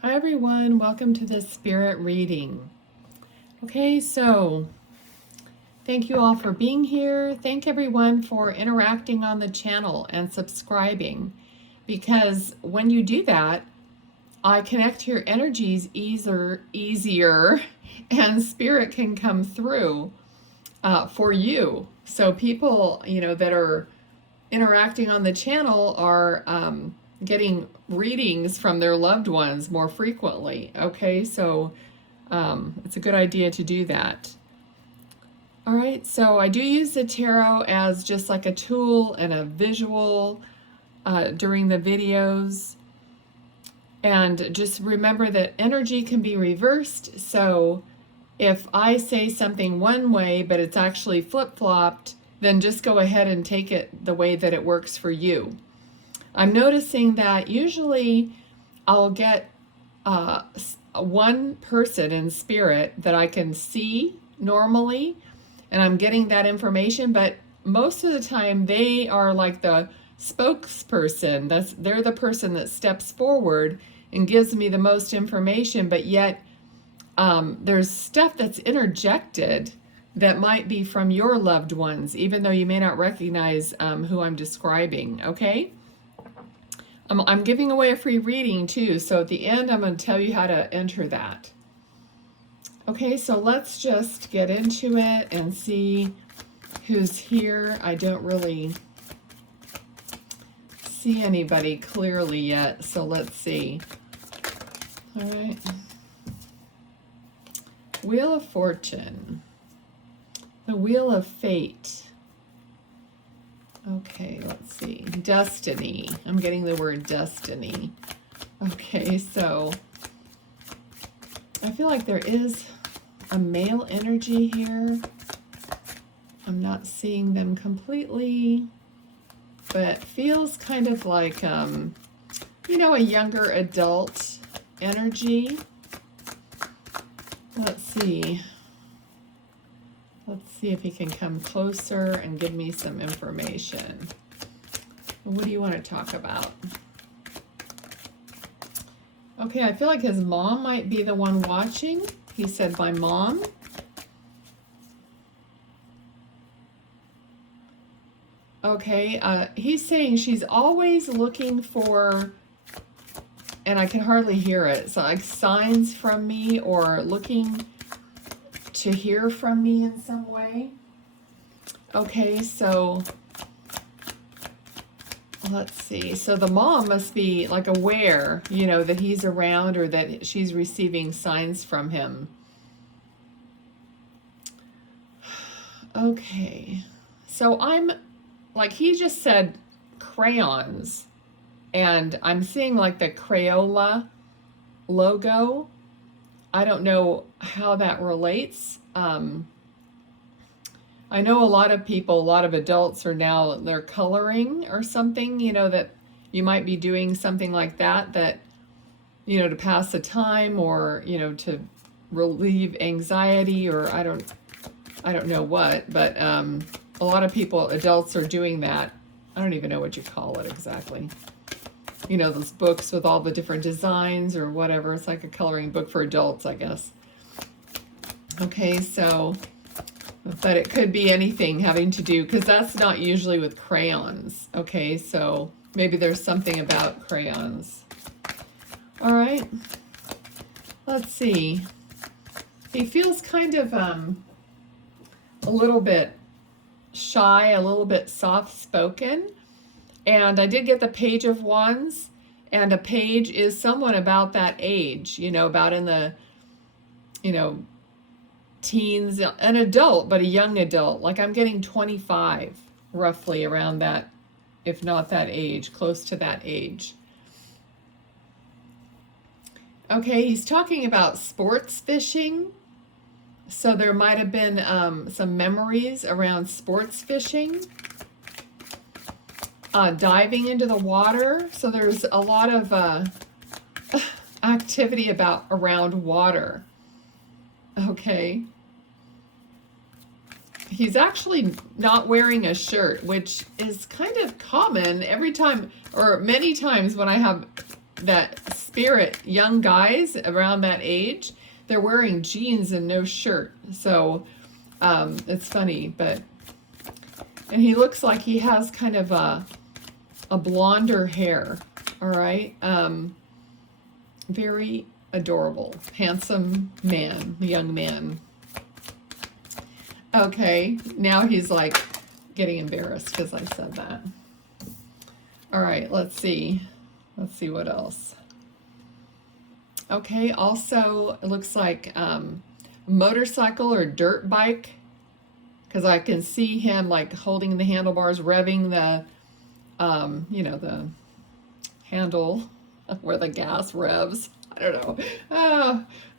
Hi everyone, welcome to this spirit reading. Okay, so thank you all for being here. Thank everyone for interacting on the channel and subscribing, because when you do that, I connect your energies easier and spirit can come through for you. So people, that are interacting on the channel are getting readings from their loved ones more frequently. Okay, so it's a good idea to do that. All right, so I do use the tarot as just like a tool and a visual during the videos. And just remember that energy can be reversed. So if I say something one way, but it's actually flip-flopped, then just go ahead and take it the way that it works for you. I'm noticing that usually I'll get one person in spirit that I can see normally, and I'm getting that information, but most of the time they are like the spokesperson. They're the person that steps forward and gives me the most information, but yet there's stuff that's interjected that might be from your loved ones, even though you may not recognize who I'm describing, okay? I'm giving away a free reading too, so at the end I'm going to tell you how to enter that. Okay, so let's just get into it and see who's here. I don't really see anybody clearly yet, so let's see. All right. Wheel of Fortune. The Wheel of Fate. Okay, let's see. Destiny. I'm getting the word destiny. Okay, so I feel like there is a male energy here. I'm not seeing them completely, but feels kind of like, a younger adult energy. Let's see. Let's see if he can come closer and give me some information. What do you want to talk about? Okay, I feel like his mom might be the one watching. He said, my mom. Okay, he's saying she's always looking for, and I can hardly hear it, so like signs from me or looking to hear from me in some way. Okay, so let's see. So the mom must be like aware, that he's around or that she's receiving signs from him. Okay, so I'm like, he just said crayons, and I'm seeing like the Crayola logo. I don't know how that relates. I know a lot of people, a lot of adults are now, they're coloring or something, that you might be doing something like that, to pass the time or, to relieve anxiety, or I don't know what, but a lot of people, adults, are doing that. I don't even know what you call it exactly. Those books with all the different designs or whatever. It's like a coloring book for adults, I guess. Okay, so, but it could be anything having to do, because that's not usually with crayons. Okay, so maybe there's something about crayons. All right, let's see. He feels kind of a little bit shy, a little bit soft-spoken. And I did get the Page of Wands, and a page is someone about that age, about in the, teens, an adult, but a young adult. Like I'm getting 25, roughly around that, if not that age, close to that age. Okay, he's talking about sports fishing. So there might have been some memories around sports fishing. Diving into the water. So there's a lot of activity around water. Okay. He's actually not wearing a shirt, which is kind of common every time, or many times when I have that spirit, young guys around that age, they're wearing jeans and no shirt. So it's funny, but, and he looks like he has kind of a blonder hair. All right. Very adorable, handsome man, young man. Okay, now he's like getting embarrassed because I said that. All right, let's see. Let's see what else. Okay, also it looks like motorcycle or dirt bike, because I can see him like holding the handlebars, revving the, you know, the handle where the gas revs. I don't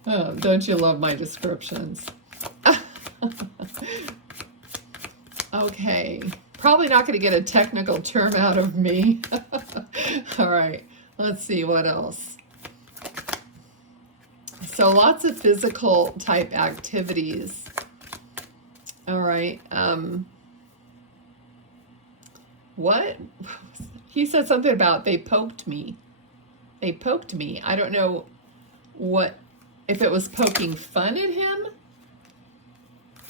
know. Don't you love my descriptions? Okay, probably not going to get a technical term out of me. All right, let's see what else. So lots of physical type activities. All right. What? He said something about they poked me. They poked me. I don't know what, if it was poking fun at him.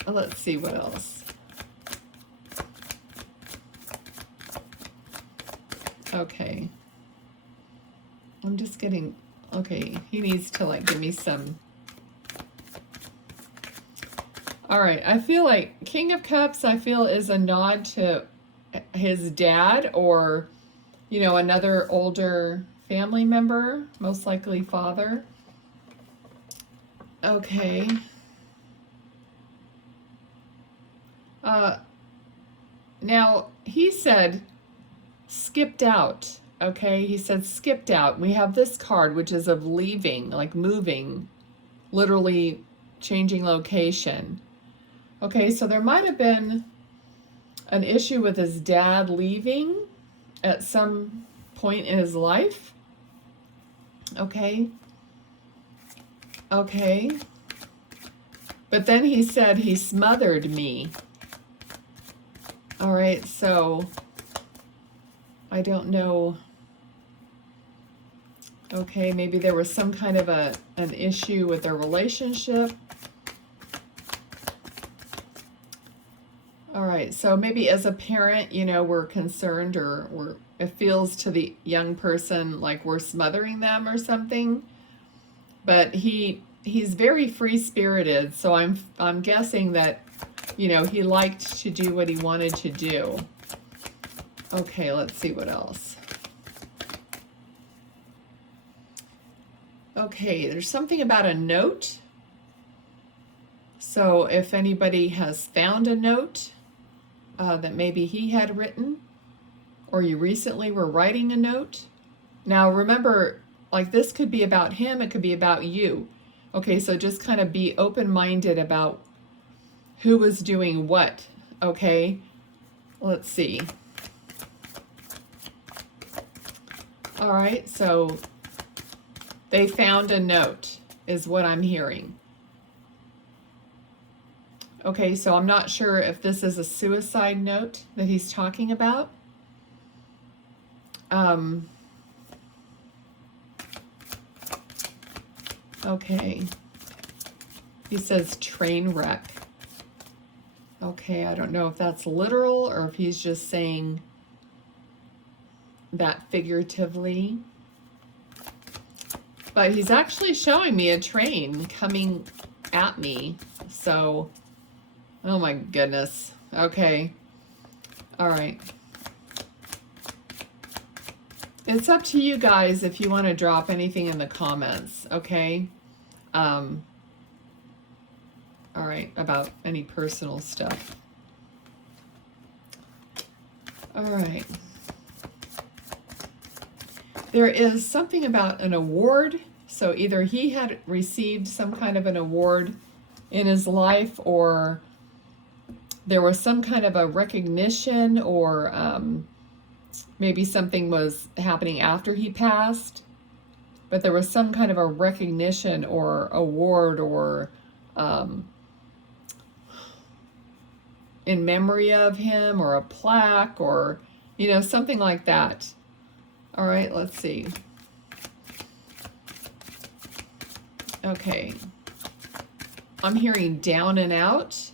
Let's see what else. Okay. I'm just getting, okay, he needs to like give me some. All right, I feel like King of Cups, I feel, is a nod to his dad or, you know, another older family member, most likely father. Okay. Now, he said skipped out, okay? He said skipped out. We have this card, which is of leaving, like moving, literally changing location. Okay, so there might have been an issue with his dad leaving at some point in his life. Okay. Okay. But then he said he smothered me. All right, so I don't know. Okay, maybe there was some kind of an issue with their relationship. All right, so maybe as a parent, you know, we're concerned, or it feels to the young person like we're smothering them or something. But he's very free-spirited, so I'm guessing that, you know, he liked to do what he wanted to do. Okay, let's see what else. Okay, there's something about a note. So if anybody has found a note that maybe he had written, or you recently were writing a note. Now remember, like this could be about him, it could be about you. Okay, so just kind of be open-minded about who was doing what, okay? Let's see. All right, so they found a note is what I'm hearing. Okay, so I'm not sure if this is a suicide note that he's talking about. Okay. He says train wreck. Okay, I don't know if that's literal or if he's just saying that figuratively. But he's actually showing me a train coming at me. So, oh my goodness. Okay. All right. It's up to you guys if you want to drop anything in the comments, okay? All right, about any personal stuff. All right. There is something about an award. So either he had received some kind of an award in his life, or there was some kind of a recognition, or maybe something was happening after he passed, but there was some kind of a recognition or award, or in memory of him, or a plaque, or, you know, something like that. All right, let's see. Okay. I'm hearing down and out,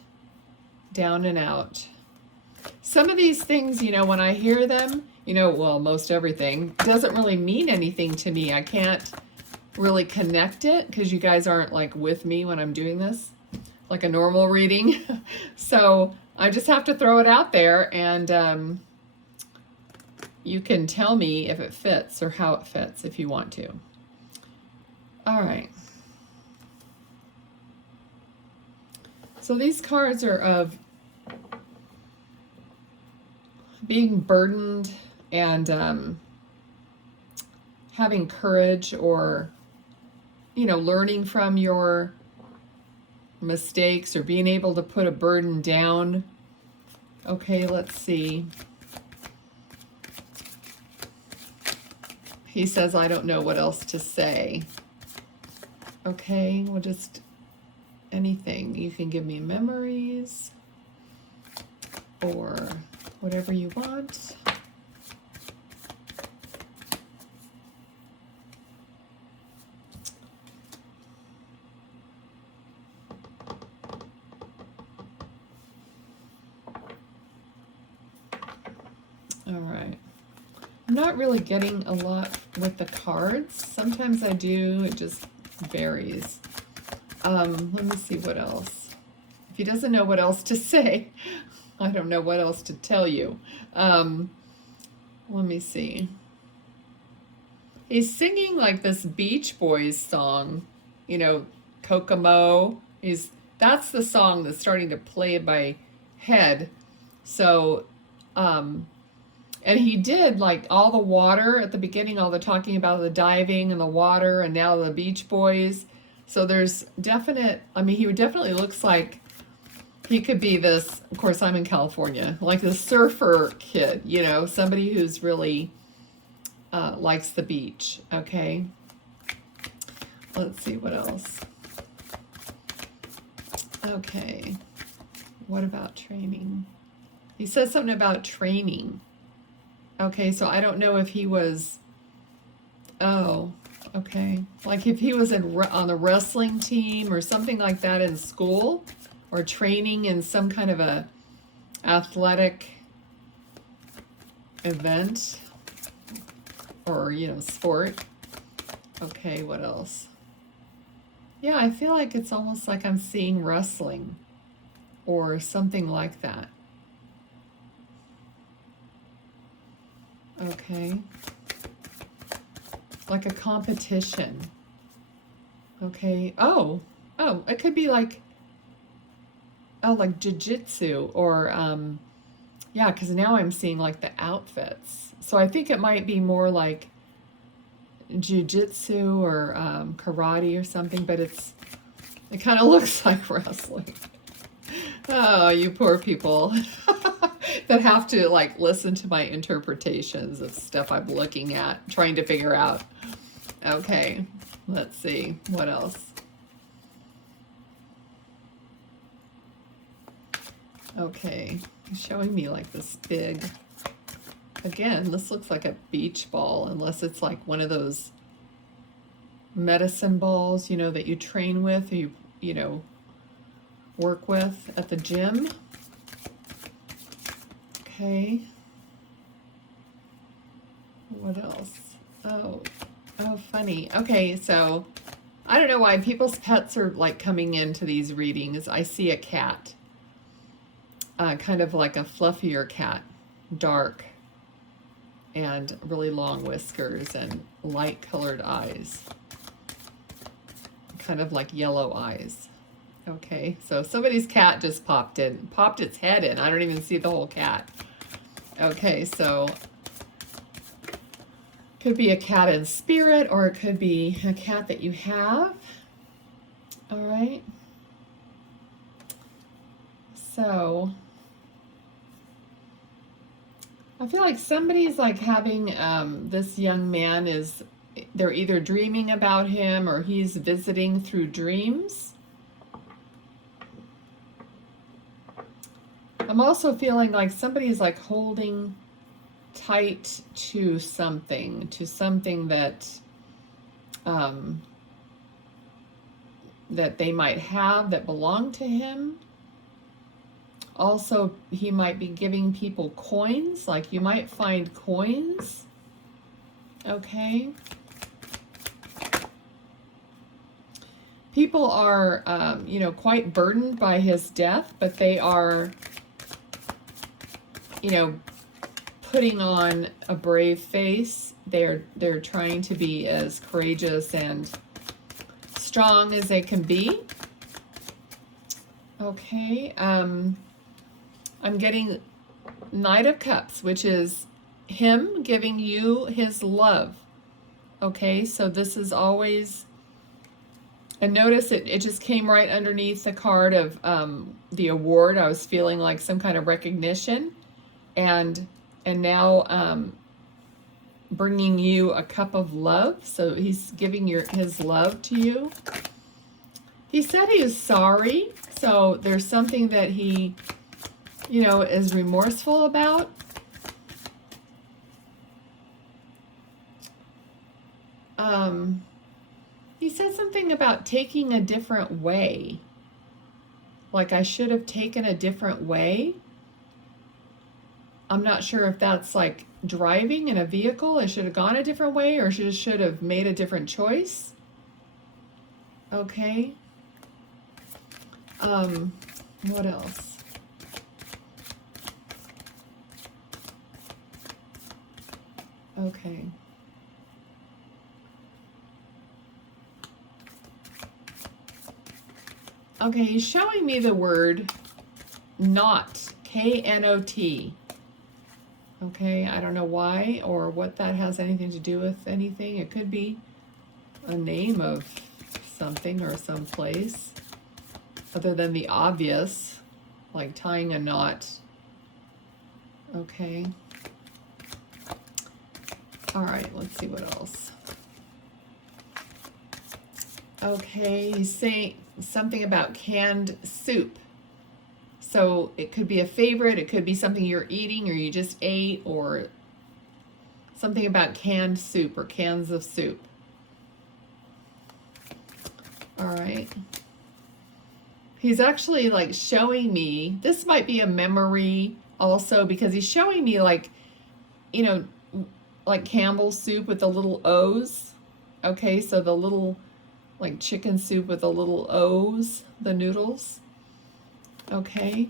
down and out. Some of these things, you know, when I hear them, you know, well, most everything doesn't really mean anything to me. I can't really connect it because you guys aren't like with me when I'm doing this, like a normal reading. So I just have to throw it out there, and you can tell me if it fits or how it fits if you want to. All right. So these cards are of being burdened and having courage, or, you know, learning from your mistakes or being able to put a burden down. Okay, let's see. He says, I don't know what else to say. Okay, we'll just, anything. You can give me memories or whatever you want. All right. I'm not really getting a lot with the cards. Sometimes I do, it just varies. Let me see what else. If he doesn't know what else to say, I don't know what else to tell you. Let me see. He's singing like this Beach Boys song, you know, Kokomo. That's the song that's starting to play in my head. So, and he did like all the water at the beginning, all the talking about the diving and the water, and now the Beach Boys. So there's definite, I mean, he definitely looks like he could be this, of course, I'm in California, like the surfer kid, you know, somebody who's really likes the beach. Okay. Let's see what else. Okay. What about training? He says something about training. Okay, so I don't know if he was, oh, okay. Like if he was on the wrestling team or something like that in school, or training in some kind of a athletic event or, you know, sport. Okay, what else? Yeah, I feel like it's almost like I'm seeing wrestling or something like that. Okay. Like a competition. Okay. Oh, it could be like, oh, like jiu-jitsu or, yeah, because now I'm seeing like the outfits. So I think it might be more like jiu-jitsu or karate or something, but it kind of looks like wrestling. Oh, you poor people that have to like listen to my interpretations of stuff I'm looking at, trying to figure out. Okay, let's see, what else? Okay, he's showing me like this big, again, this looks like a beach ball, unless it's like one of those medicine balls, you know, that you train with, or you know, work with at the gym. Okay. What else? Oh, funny. Okay, so I don't know why people's pets are like coming into these readings. I see a cat, kind of like a fluffier cat, dark and really long whiskers and light colored eyes, kind of like yellow eyes. Okay, so somebody's cat just popped its head in. I don't even see the whole cat. Okay, so could be a cat in spirit, or it could be a cat that you have. All right. So I feel like somebody's like having this young man they're either dreaming about him or he's visiting through dreams. I'm also feeling like somebody's like holding tight to something that that they might have that belong to him. Also, he might be giving people coins, like you might find coins. Okay. People are, you know, quite burdened by his death, but they are, you know, putting on a brave face. They're trying to be as courageous and strong as they can be. Okay. I'm getting Knight of Cups, which is him giving you his love. Okay, so this is always, and notice it just came right underneath the card of the award. I was feeling like some kind of recognition, and now bringing you a cup of love. So he's giving his love to you. He said he is sorry, so there's something that he, you know, is remorseful about. He said something about taking a different way. Like, I should have taken a different way. I'm not sure if that's like driving in a vehicle. I should have gone a different way, or should have made a different choice. Okay. What else? Okay. Okay, he's showing me the word knot, K-N-O-T. Okay, I don't know why or what that has anything to do with anything. It could be a name of something or some place other than the obvious, like tying a knot. Okay. All right, let's see what else. Okay, he's saying something about canned soup. So it could be a favorite, it could be something you're eating or you just ate, or something about canned soup or cans of soup. All right. He's actually like showing me, this might be a memory also, because he's showing me like, you know, like Campbell's soup with the little O's. Okay, so the little, like chicken soup with the little O's, the noodles. Okay,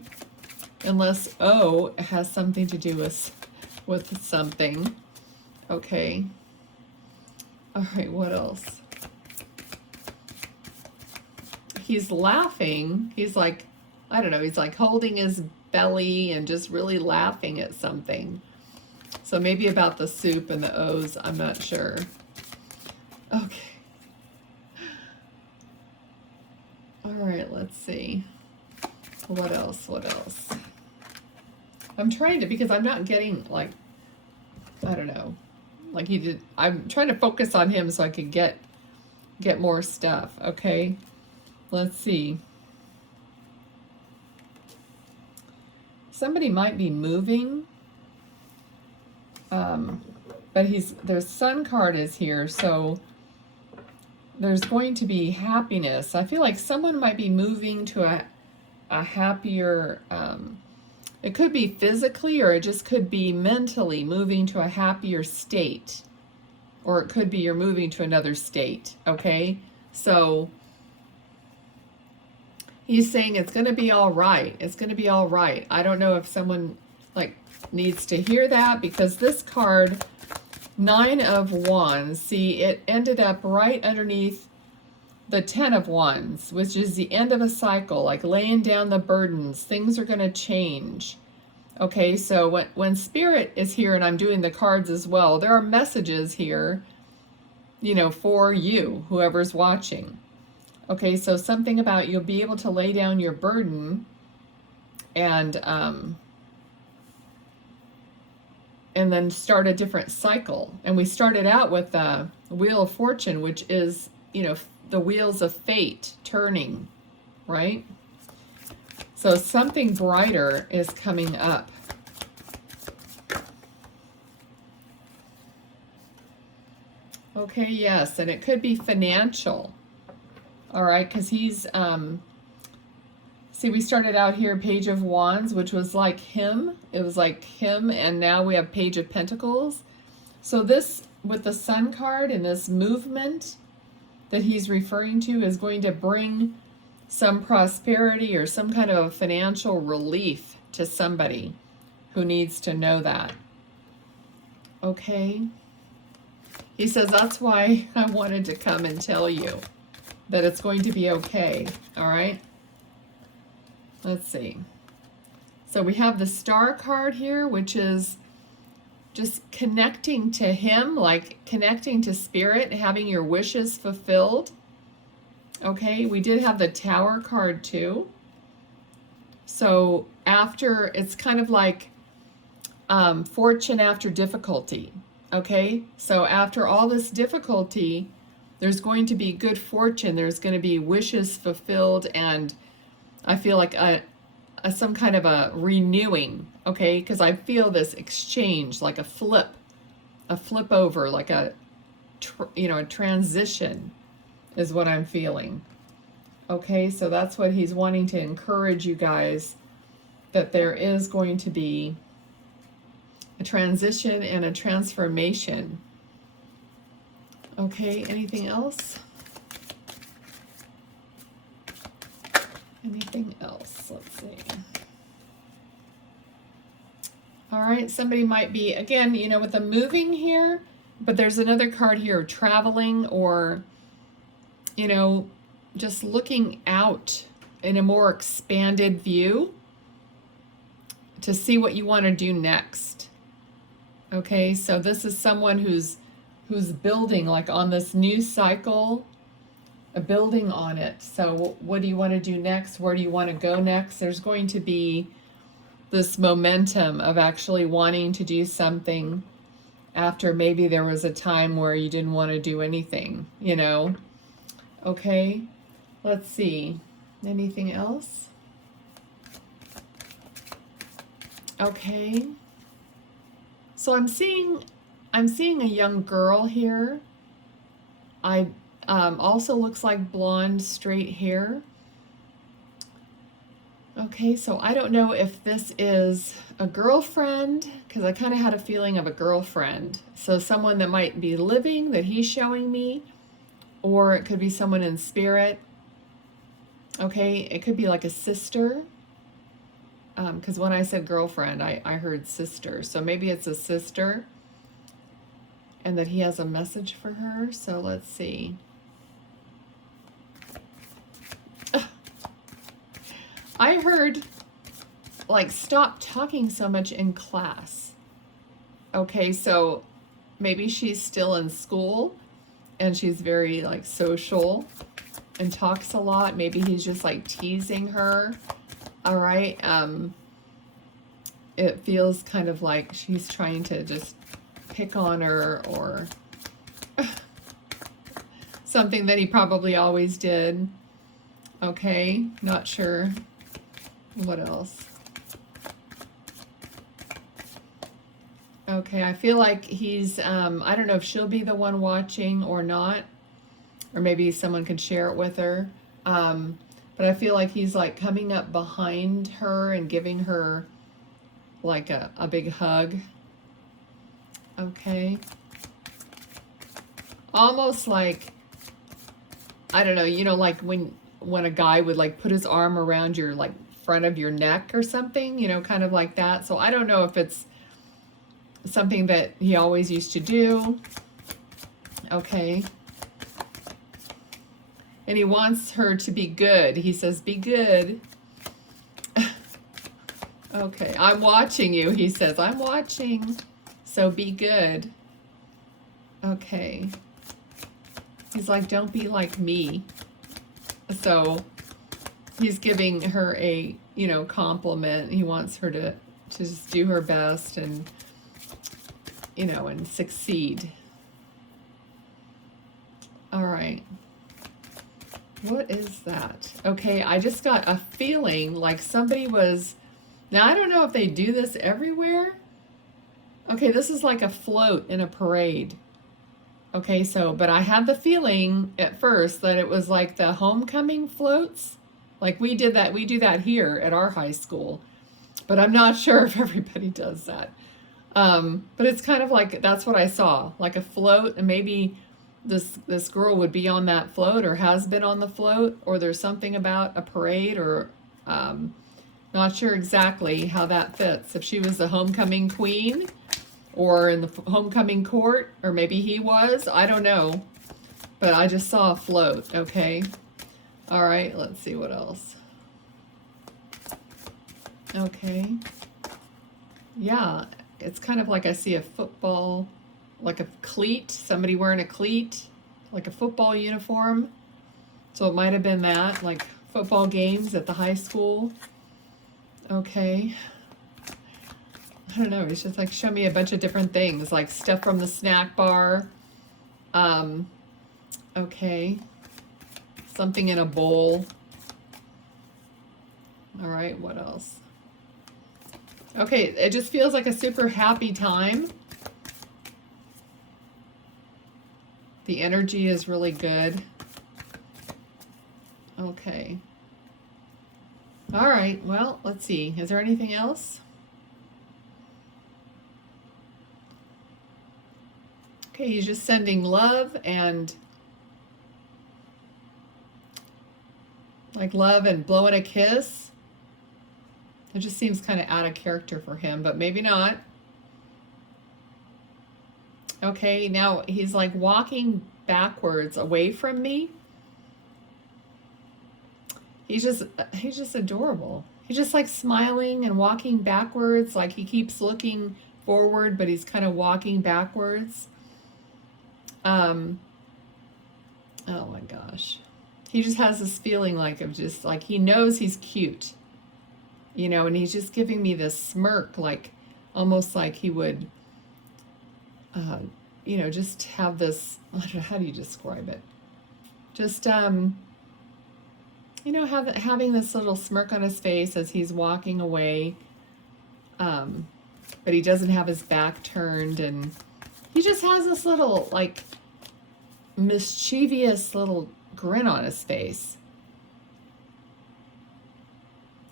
unless O has something to do with something. Okay. All right, what else? He's laughing. He's like, I don't know, he's like holding his belly and just really laughing at something. So maybe about the soup and the O's, I'm not sure. Okay. All right, let's see. What else? What else? I'm trying to, because I'm not getting like, I don't know, like he did. I'm trying to focus on him so I could get more stuff. Okay, let's see. Somebody might be moving, but their sun card is here, so there's going to be happiness. I feel like someone might be moving to a happier, it could be physically, or it just could be mentally moving to a happier state, or it could be you're moving to another state. Okay, so he's saying it's going to be all right. It's going to be all right. I don't know if someone like needs to hear that, because this card, 9 of Wands, see, it ended up right underneath the 10 of Wands, which is the end of a cycle, like laying down the burdens. Things are going to change. Okay, so when Spirit is here, and I'm doing the cards as well, there are messages here, you know, for you, whoever's watching. Okay, so something about you'll be able to lay down your burden and then start a different cycle. And we started out with the Wheel of Fortune, which is, you know, the wheels of fate turning, right? So something brighter is coming up. Okay, yes, and it could be financial. All right, because he's, see, we started out here, Page of Wands, which was like him. It was like him, and now we have Page of Pentacles. So this, with the Sun card and this movement that he's referring to, is going to bring some prosperity or some kind of financial relief to somebody who needs to know that. Okay? He says, that's why I wanted to come and tell you that it's going to be okay. All right? Let's see. So we have the Star card here, which is just connecting to him, like connecting to spirit, having your wishes fulfilled. Okay, we did have the Tower card too. So after, it's kind of like fortune after difficulty. Okay, so after all this difficulty, there's going to be good fortune. There's going to be wishes fulfilled, and I feel like some kind of a renewing. Okay, because I feel this exchange, like a flip over, like a transition is what I'm feeling. Okay, so that's what he's wanting to encourage you guys, that there is going to be a transition and a transformation. Okay, anything else? Anything else? Let's see. All right, somebody might be, again, with the moving here, but there's another card here, traveling, or, just looking out in a more expanded view to see what you want to do next. Okay, so this is someone who's building, like on this new cycle, building on it. So what do you want to do next? Where do you want to go next? There's going to be this momentum of actually wanting to do something after maybe there was a time where you didn't want to do anything, Okay, let's see. Anything else? Okay. So I'm seeing a young girl here. I also looks like blonde, straight hair. Okay, so I don't know if this is a girlfriend, because I kind of had a feeling of a girlfriend. So someone that might be living, that he's showing me, or it could be someone in spirit. Okay, it could be like a sister. Because when I said girlfriend, I heard sister. So maybe it's a sister, and that he has a message for her. So let's see. I heard, like, stop talking so much in class. Okay, so maybe she's still in school, and she's very, like, social and talks a lot. Maybe he's just, like, teasing her. All right, it feels kind of like she's trying to just pick on her, or something that he probably always did. Okay, not sure. What else? Okay, I feel like he's, I don't know if she'll be the one watching or not, or maybe someone could share it with her. But I feel like he's like coming up behind her and giving her like a big hug. Okay. Almost like, I don't know, like when a guy would like put his arm around your like front of your neck or something, kind of like that. So I don't know if it's something that he always used to do. Okay. And he wants her to be good. He says, be good. Okay, I'm watching you. He says, I'm watching. So be good. Okay. He's like, don't be like me. So he's giving her a, compliment. He wants her to just do her best and, and succeed. All right. What is that? Okay, I just got a feeling like somebody was... Now, I don't know if they do this everywhere. Okay, this is like a float in a parade. Okay, so, but I had the feeling at first that it was like the homecoming floats. Like we do that here at our high school, but I'm not sure if everybody does that. But it's kind of like, that's what I saw, like a float, and maybe this girl would be on that float or has been on the float, or there's something about a parade, or not sure exactly how that fits. If she was the homecoming queen or in the homecoming court, or maybe he was, I don't know. But I just saw a float, okay? All right, let's see what else. Okay. Yeah, it's kind of like I see a football, like a cleat, somebody wearing a cleat, like a football uniform. So it might have been that, like football games at the high school. Okay. I don't know, he's just like show me a bunch of different things, like stuff from the snack bar. Okay. Something in a bowl. All right, what else? Okay, it just feels like a super happy time. The energy is really good. Okay. All right, well, let's see. Is there anything else? Okay, he's just sending love and like love and blowing a kiss. It just seems kind of out of character for him, but maybe not. Okay, now he's like walking backwards away from me. He's just adorable. He's just like smiling and walking backwards, like he keeps looking forward, but he's kind of walking backwards. Oh my gosh. He just has this feeling like of just like he knows he's cute. You know, and he's just giving me this smirk, like almost like he would you know, just have this, I don't know, how do you describe it? Just you know, having this little smirk on his face as he's walking away. But he doesn't have his back turned, and he just has this little like mischievous little grin on his face.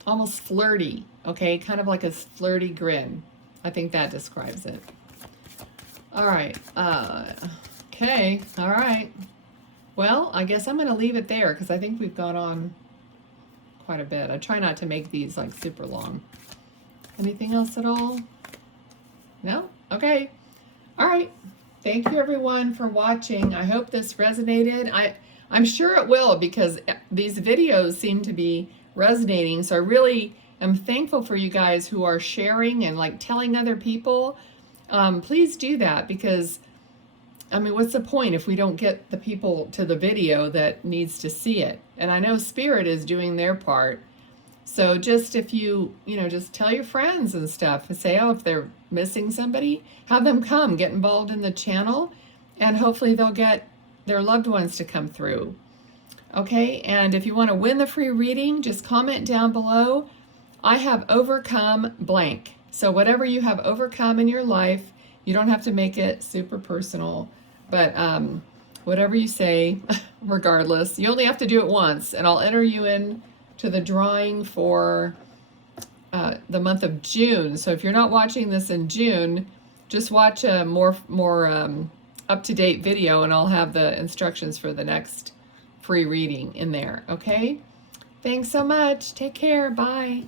Almost flirty, okay? Kind of like a flirty grin. I think that describes it. All right. Okay. All right. Well, I guess I'm going to leave it there because I think we've gone on quite a bit. I try not to make these like super long. Anything else at all? No? Okay. All right. Thank you everyone for watching. I hope this resonated. I'm sure it will, because these videos seem to be resonating. So I really am thankful for you guys who are sharing and like telling other people. Please do that, because I mean, what's the point if we don't get the people to the video that needs to see it? And I know Spirit is doing their part. So just if you know, just tell your friends and stuff and say, oh, if they're missing somebody, have them come, get involved in the channel, and hopefully they'll get their loved ones to come through. Okay, and if you want to win the free reading, just comment down below. I have overcome blank. So whatever you have overcome in your life, you don't have to make it super personal, but whatever you say, regardless, you only have to do it once, and I'll enter you in to the drawing for the month of June. So if you're not watching this in June, just watch a more up-to-date video, and I'll have the instructions for the next free reading in there. Okay? Thanks so much. Take care. Bye.